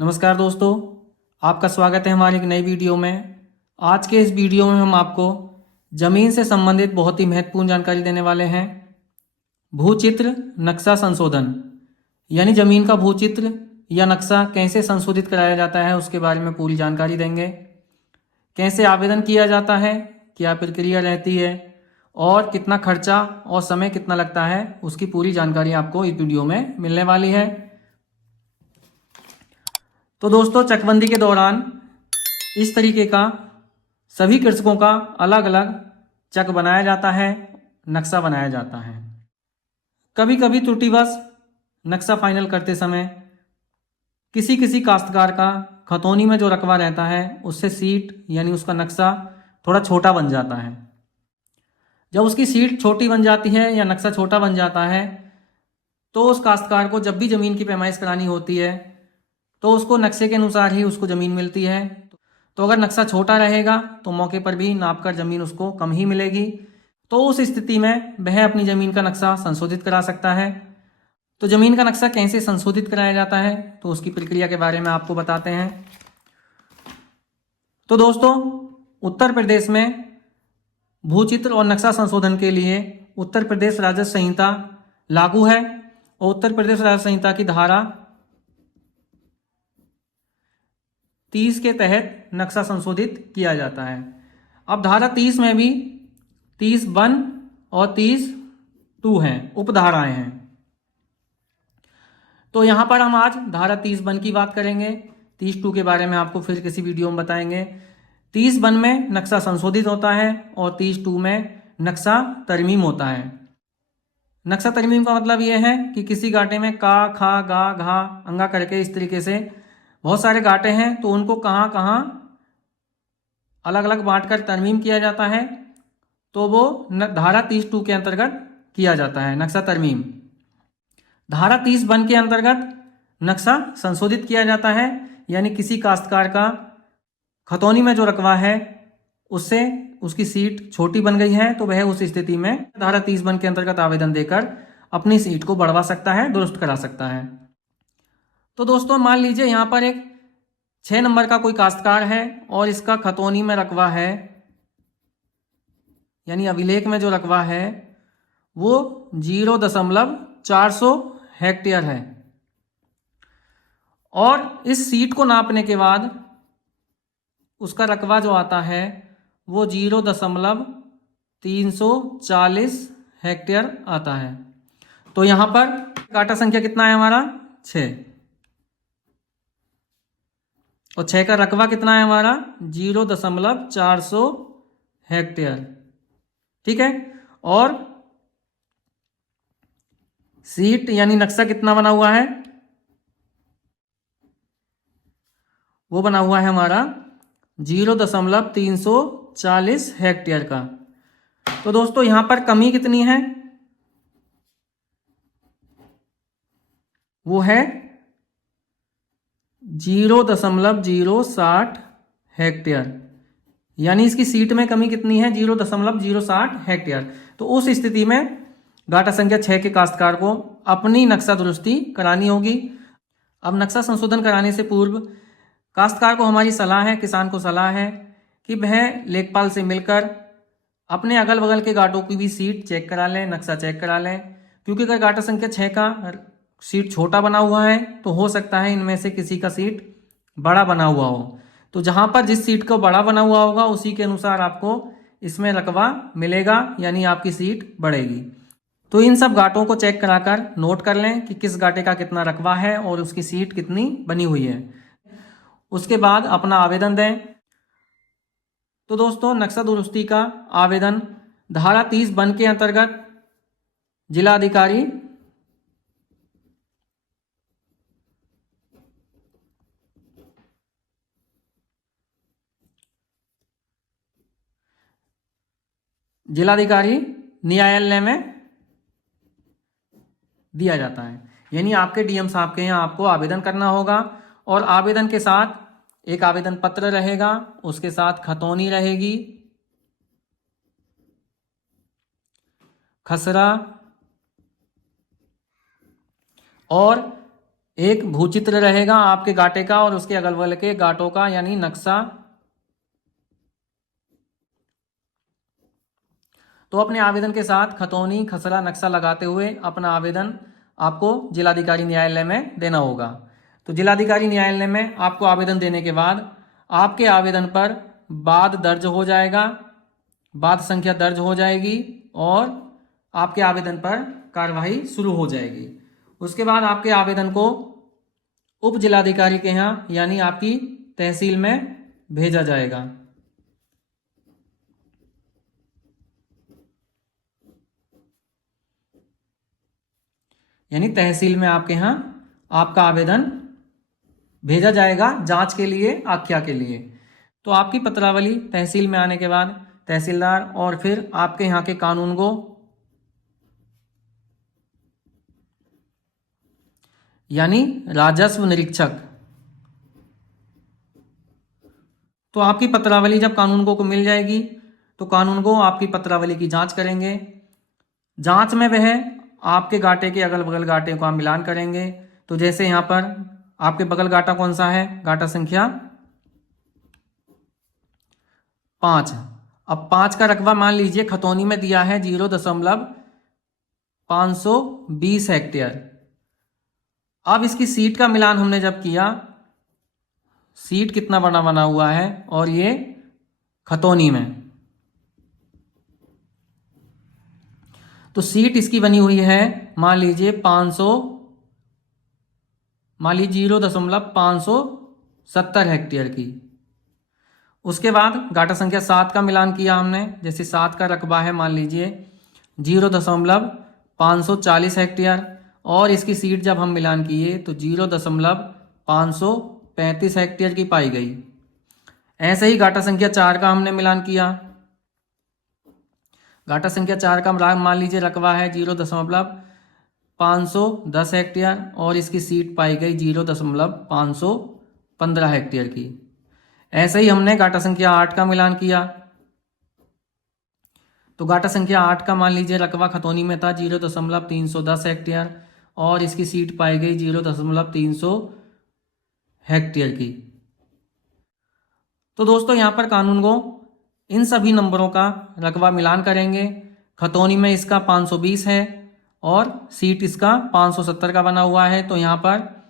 नमस्कार दोस्तों, आपका स्वागत है हमारी एक नई वीडियो में। आज के इस वीडियो में हम आपको ज़मीन से संबंधित बहुत ही महत्वपूर्ण जानकारी देने वाले हैं। भूचित्र नक्शा संशोधन यानी ज़मीन का भूचित्र या नक्शा कैसे संशोधित कराया जाता है उसके बारे में पूरी जानकारी देंगे। कैसे आवेदन किया जाता है, क्या प्रक्रिया रहती है और कितना खर्चा और समय कितना लगता है, उसकी पूरी जानकारी आपको इस वीडियो में मिलने वाली है। तो दोस्तों, चकबंदी के दौरान इस तरीके का सभी कृषकों का अलग अलग चक बनाया जाता है, नक्शा बनाया जाता है। कभी कभी त्रुटिवश नक्शा फाइनल करते समय किसी किसी काश्तकार का खतौनी में जो रकबा रहता है उससे सीट यानी उसका नक्शा थोड़ा छोटा बन जाता है। जब उसकी सीट छोटी बन जाती है या नक्शा छोटा बन जाता है तो उस काश्तकार को जब भी ज़मीन की पैमाइश करानी होती है तो उसको नक्शे के अनुसार ही उसको ज़मीन मिलती है। तो अगर नक्शा छोटा रहेगा तो मौके पर भी नाप कर ज़मीन उसको कम ही मिलेगी। तो उस स्थिति में वह अपनी ज़मीन का नक्शा संशोधित करा सकता है। तो ज़मीन का नक्शा कैसे संशोधित कराया जाता है तो उसकी प्रक्रिया के बारे में आपको बताते हैं। तो दोस्तों, उत्तर प्रदेश में भूचित्र और नक्शा संशोधन के लिए उत्तर प्रदेश राजस्व संहिता लागू है और उत्तर प्रदेश राजस्व संहिता की धारा 30 के तहत नक्शा संशोधित किया जाता है। अब धारा 30 में भी 30(1) और 30(2) हैं, उपधाराएं हैं। तो यहां पर हम आज धारा 30(1) की बात करेंगे। 30(2) के बारे में आपको फिर किसी वीडियो में बताएंगे। 30(1) में नक्शा संशोधित होता है और 30(2) में नक्शा तरमीम होता है। नक्शा तरमीम का मतलब यह है कि किसी गाटे में का, खा, गा, घा, अंगा करके इस तरीके से बहुत सारे गाटे हैं तो उनको कहाँ कहाँ अलग अलग बांट कर तरमीम किया जाता है तो वो धारा 30(2) के अंतर्गत किया जाता है नक्शा तरमीम। धारा 30(1) के अंतर्गत नक्शा संशोधित किया जाता है यानी किसी काश्तकार का खतौनी में जो रकबा है उससे उसकी सीट छोटी बन गई है तो वह उस स्थिति में धारा 30(1) के अंतर्गत आवेदन देकर अपनी सीट को बढ़वा सकता है, दुरुस्त करा सकता है। तो दोस्तों, मान लीजिए यहाँ पर एक 6 नंबर का कोई काश्तकार है और इसका खतौनी में रकबा है यानी अभिलेख में जो रकबा है वो 0.400 हेक्टेयर है और इस सीट को नापने के बाद उसका रकबा जो आता है वो 0.340 हेक्टेयर आता है। तो यहां पर काटा संख्या कितना है हमारा 6 और 6 का रकबा कितना है हमारा 0.400 हेक्टेयर। ठीक है, और सीट यानी नक्शा कितना बना हुआ है वो बना हुआ है हमारा 0.340 हेक्टेयर का। तो दोस्तों, यहां पर कमी कितनी है वो है 0.060 हेक्टेयर यानी इसकी सीट में कमी कितनी है 0.060 हेक्टेयर। तो उस स्थिति में गाटा संख्या 6 के काश्तकार को अपनी नक्शा दुरुस्ती करानी होगी। अब नक्शा संशोधन कराने से पूर्व काश्तकार को हमारी सलाह है, किसान को सलाह है कि वह लेखपाल से मिलकर अपने अगल बगल के गाटों की भी सीट चेक करा लें, नक्शा चेक करा लें। क्योंकि अगर गाटा संख्या 6 का सीट छोटा बना हुआ है तो हो सकता है इनमें से किसी का सीट बड़ा बना हुआ हो। तो जहां पर जिस सीट को बड़ा बना हुआ होगा उसी के अनुसार आपको इसमें रकबा मिलेगा यानी आपकी सीट बढ़ेगी। तो इन सब गाटों को चेक कराकर नोट कर लें कि किस गाटे का कितना रकबा है और उसकी सीट कितनी बनी हुई है। उसके बाद अपना आवेदन दें। तो दोस्तों, नक्शा दुरुस्ती का आवेदन धारा 30(1) के अंतर्गत जिलाधिकारी न्यायालय में दिया जाता है यानी आपके डीएम साहब के यहाँ आपको आवेदन करना होगा और आवेदन के साथ एक आवेदन पत्र रहेगा, उसके साथ खतौनी रहेगी, खसरा और एक भूचित्र रहेगा आपके गाटे का और उसके अगल बगल के गाटों का, यानी नक्शा। तो अपने आवेदन के साथ खतौनी खसरा नक्शा लगाते हुए अपना आवेदन आपको जिलाधिकारी न्यायालय में देना होगा। तो जिलाधिकारी न्यायालय में आपको आवेदन देने के बाद आपके आवेदन पर वाद दर्ज हो जाएगा, वाद संख्या दर्ज हो जाएगी और आपके आवेदन पर कार्यवाही शुरू हो जाएगी। उसके बाद आपके आवेदन को उप जिलाधिकारी के यहाँ यानी आपकी तहसील में भेजा जाएगा। यानी तहसील में आपके यहाँ आपका आवेदन भेजा जाएगा जांच के लिए, आख्या के लिए। तो आपकी पत्रावली तहसील में आने के बाद तहसीलदार और फिर आपके यहाँ के कानूनगो यानी राजस्व निरीक्षक, तो आपकी पत्रावली जब कानूनगो को मिल जाएगी तो कानूनगो आपकी पत्रावली की जांच करेंगे। जांच में वह आपके गाटे के अगल बगल गाटे का मिलान करेंगे। तो जैसे यहाँ पर आपके बगल गाटा कौन सा है, गाटा संख्या 5। अब 5 का रकबा मान लीजिए खतौनी में दिया है 0.520 हेक्टेयर। अब इसकी सीट का मिलान हमने जब किया, सीट कितना बड़ा बना हुआ है और ये खतौनी में, तो सीट इसकी बनी हुई है मान लीजिए 0.570 हेक्टेयर की। उसके बाद गाटा संख्या 7 का मिलान किया हमने, जैसे 7 का रकबा है मान लीजिए 0.540 हेक्टेयर और इसकी सीट जब हम मिलान किए तो 0.535 हेक्टेयर की पाई गई। ऐसे ही गाटा संख्या 4 का हमने मिलान किया। गाटा संख्या 4 का मान लीजिए रकबा है 0.510 हेक्टेयर और इसकी सीट पाई गई 0.515 हेक्टेयर की। ऐसे ही हमने गाटा संख्या 8 का मिलान किया। तो गाटा संख्या 8 का मान लीजिए रकबा खतौनी में था 0.310 हेक्टेयर और इसकी सीट पाई गई 0.300 हेक्टेयर की। तो दोस्तों यहाँ पर कानूनगो इन सभी नंबरों का रकबा मिलान करेंगे। खतौनी में इसका 520 है और सीट इसका 570 का बना हुआ है। तो यहाँ पर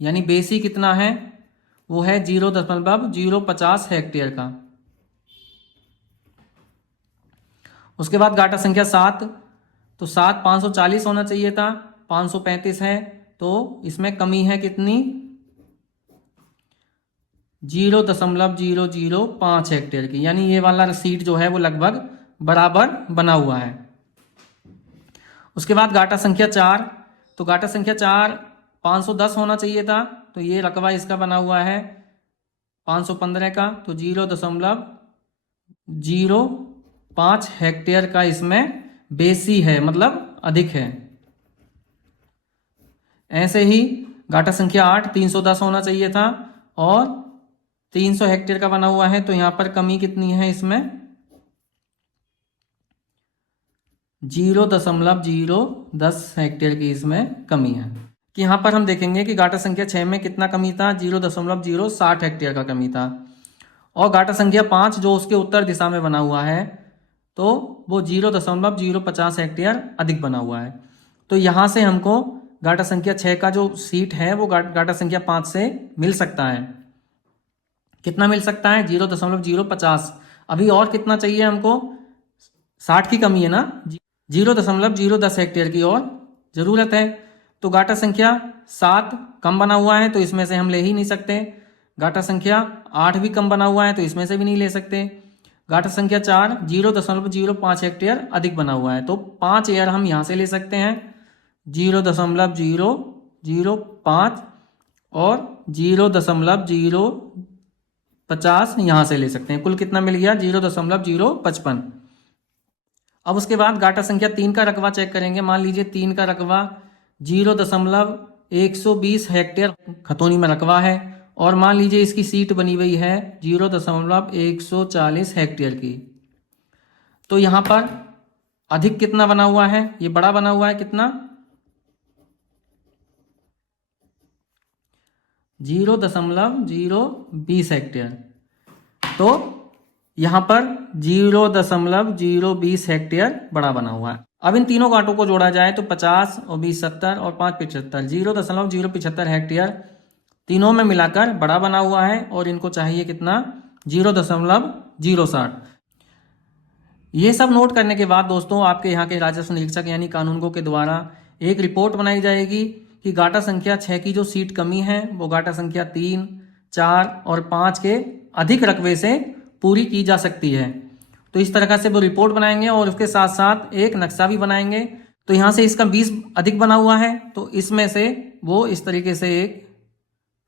यानी बेसी कितना है, वो है 0.050 हेक्टेयर का। उसके बाद गाटा संख्या 7, तो 7 540 होना चाहिए था, 535 है, तो इसमें कमी है कितनी, 0.005 हेक्टेयर की। यानी ये वाला सीट जो है वो लगभग बराबर बना हुआ है। उसके बाद गाटा संख्या 4, तो गाटा संख्या 4 510 होना चाहिए था, तो ये रकबा इसका बना हुआ है 515 का, तो 0.05 हेक्टेयर का इसमें बेसी है, मतलब अधिक है। ऐसे ही गाटा संख्या 8 310 होना चाहिए था और 300 हेक्टेयर का बना हुआ है, तो यहां पर कमी कितनी है, इसमें 0.010 हेक्टेयर की इसमें कमी है। कि यहाँ पर हम देखेंगे कि गाटा संख्या 6 में कितना कमी था, 0.060 हेक्टेयर का कमी था। और गाटा संख्या 5 जो उसके उत्तर दिशा में बना हुआ है, तो वो 0.050 हेक्टेयर अधिक बना हुआ है। तो यहाँ से हमको गाटा संख्या 6 का जो सीट है वो गाटा संख्या 5 से मिल सकता है। कितना मिल सकता है, 0.050। अभी और कितना चाहिए हमको, 60 की कमी है ना, 0.010 हेक्टेयर की और जरूरत है। तो गाटा संख्या 7 कम बना हुआ है, तो इसमें से हम ले ही नहीं सकते। गाटा संख्या 8 भी कम बना हुआ है, तो इसमें से भी नहीं ले सकते। गाटा संख्या 4 0.05 हेक्टेयर अधिक बना हुआ है, तो 5 एयर हम यहाँ से ले सकते हैं, 0.005 और 0.050 यहाँ से ले सकते हैं। कुल कितना मिल गया, 0.055। अब उसके बाद गाटा संख्या 3 का रकबा चेक करेंगे। मान लीजिए 3 का रकबा 0.120 हेक्टेयर खतौनी में रकबा है और मान लीजिए इसकी सीट बनी हुई है 0.140 हेक्टेयर की। तो यहाँ पर अधिक कितना बना हुआ है, ये बड़ा बना हुआ है कितना, 0.020 हेक्टेयर। तो यहां पर 0.020 हेक्टेयर बड़ा बना हुआ है। अब इन तीनों घाटों को जोड़ा जाए तो 50 और 20 70 और 5 75, 0.075 हेक्टेयर तीनों में मिलाकर बड़ा बना हुआ है, और इनको चाहिए कितना, 0.060। ये सब नोट करने के बाद दोस्तों आपके यहाँ के राजस्व निरीक्षक यानी कानूनगो के द्वारा एक रिपोर्ट बनाई जाएगी कि घाटा संख्या 6 की जो सीट कमी है वो घाटा संख्या 3, 4 और 5 के अधिक रकबे से पूरी की जा सकती है। तो इस तरह से वो रिपोर्ट बनाएंगे और उसके साथ साथ एक नक्शा भी बनाएंगे। तो यहाँ से इसका 20 अधिक बना हुआ है, तो इसमें से वो इस तरीके से एक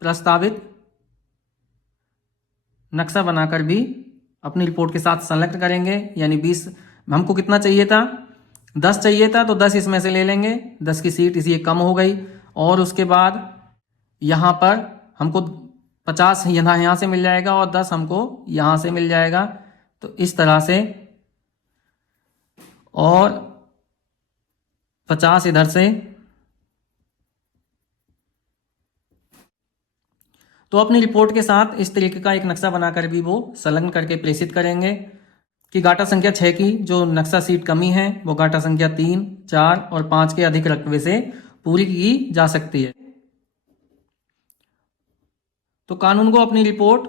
प्रस्तावित नक्शा बनाकर भी अपनी रिपोर्ट के साथ संलग्न करेंगे। यानी 20 हमको कितना चाहिए था, 10 चाहिए था, तो 10 इसमें से ले लेंगे, 10 की सीट इसी कम हो गई। और उसके बाद यहाँ पर हमको 50 यहाँ से मिल जाएगा और 10 हमको यहाँ से मिल जाएगा। तो इस तरह से, और 50 इधर से। तो अपनी रिपोर्ट के साथ इस तरीके का एक नक्शा बनाकर भी वो संलग्न करके प्रेषित करेंगे कि घाटा संख्या 6 की जो नक्शा सीट कमी है वो घाटा संख्या 3, 4 और 5 के अधिक रकबे से पूरी की जा सकती है। तो कानून को अपनी रिपोर्ट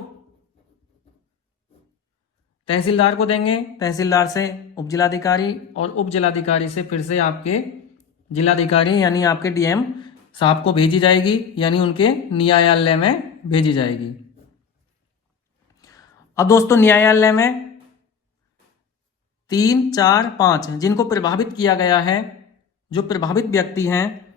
तहसीलदार को देंगे, तहसीलदार से उपजिलाधिकारी और उपजिलाधिकारी से फिर से आपके जिलाधिकारी यानी आपके डीएम साहब को भेजी जाएगी, यानी उनके न्यायालय में भेजी जाएगी। अब दोस्तों न्यायालय में 3, 4, 5 जिनको प्रभावित किया गया है, जो प्रभावित व्यक्ति हैं,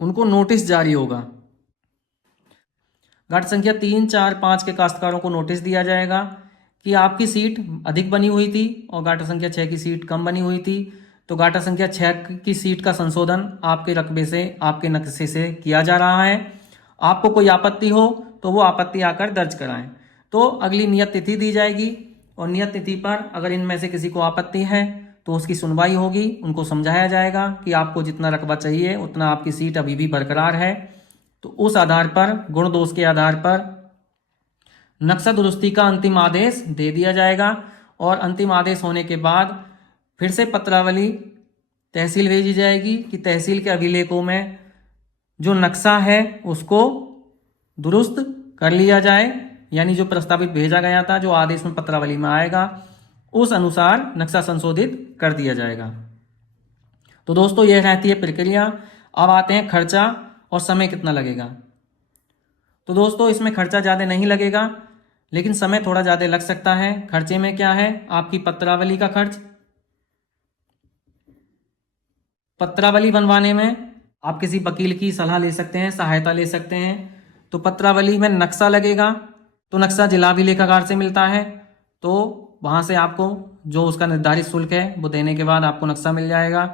उनको नोटिस जारी होगा। घाट संख्या 3, 4, 5 के काश्तकारों को नोटिस दिया जाएगा कि आपकी सीट अधिक बनी हुई थी और घाटा संख्या 6 की सीट कम बनी हुई थी। तो घाटा संख्या 6 की सीट का संशोधन आपके रकबे से, आपके नक्शे से किया जा रहा है। आपको कोई आपत्ति हो तो वो आपत्ति आकर दर्ज कराएं। तो अगली नियत तिथि दी जाएगी और नियत तिथि पर अगर इनमें से किसी को आपत्ति है तो उसकी सुनवाई होगी, उनको समझाया जाएगा कि आपको जितना रकबा चाहिए उतना आपकी सीट अभी भी बरकरार है। तो उस आधार पर, गुण दोष के आधार पर नक्शा दुरुस्ती का अंतिम आदेश दे दिया जाएगा और अंतिम आदेश होने के बाद फिर से पत्रावली तहसील भेजी जाएगी कि तहसील के अभिलेखों में जो नक्शा है उसको दुरुस्त कर लिया जाए, यानी जो प्रस्तावित भेजा गया था, जो आदेश में पत्रावली में आएगा उस अनुसार नक्शा संशोधित कर दिया जाएगा। तो दोस्तों यह रहती है प्रक्रिया। अब आते हैं खर्चा और समय कितना लगेगा। तो दोस्तों इसमें खर्चा ज़्यादा नहीं लगेगा, लेकिन समय थोड़ा ज़्यादा लग सकता है। खर्चे में क्या है, आपकी पत्रावली का खर्च, पत्रावली बनवाने में आप किसी वकील की सलाह ले सकते हैं, सहायता ले सकते हैं। तो पत्रावली में नक्शा लगेगा, तो नक्शा जिला अभिलेखागार से मिलता है, तो वहाँ से आपको जो उसका निर्धारित शुल्क है वो देने के बाद आपको नक्शा मिल जाएगा।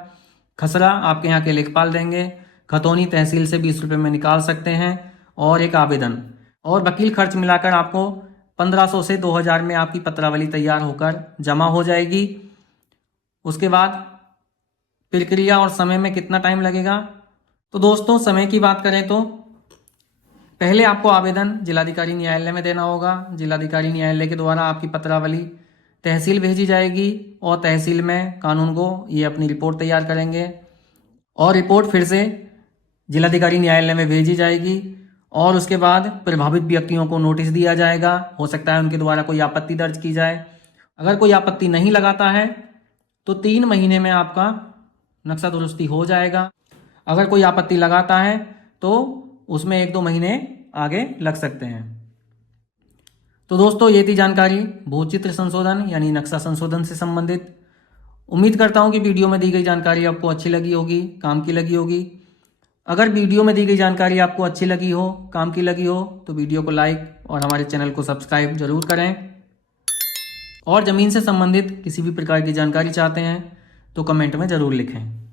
खसरा आपके यहाँ के लेखपाल देंगे। खतौनी तहसील से 20 रुपये में निकाल सकते हैं और एक आवेदन, और वकील खर्च मिलाकर आपको 1500 से 2000 में आपकी पत्रावली तैयार होकर जमा हो जाएगी। उसके बाद प्रक्रिया और समय में कितना टाइम लगेगा। तो दोस्तों समय की बात करें तो पहले आपको आवेदन जिलाधिकारी न्यायालय में देना होगा। जिलाधिकारी न्यायालय के द्वारा आपकी पत्रावली तहसील भेजी जाएगी और तहसील में कानून को ये अपनी रिपोर्ट तैयार करेंगे और रिपोर्ट फिर से जिलाधिकारी न्यायालय में भेजी जाएगी और उसके बाद प्रभावित व्यक्तियों को नोटिस दिया जाएगा। हो सकता है उनके द्वारा कोई आपत्ति दर्ज की जाए। अगर कोई आपत्ति नहीं लगाता है तो 3 महीने में आपका नक्शा दुरुस्ती हो जाएगा। अगर कोई आपत्ति लगाता है तो उसमें 1-2 महीने आगे लग सकते हैं। तो दोस्तों ये थी जानकारी भूचित्र संशोधन यानी नक्शा संशोधन से संबंधित। उम्मीद करता हूँ कि वीडियो में दी गई जानकारी आपको अच्छी लगी होगी, काम की लगी होगी। अगर वीडियो में दी गई जानकारी आपको अच्छी लगी हो, काम की लगी हो, तो वीडियो को लाइक और हमारे चैनल को सब्सक्राइब जरूर करें। और ज़मीन से संबंधित किसी भी प्रकार की जानकारी चाहते हैं तो कमेंट में ज़रूर लिखें।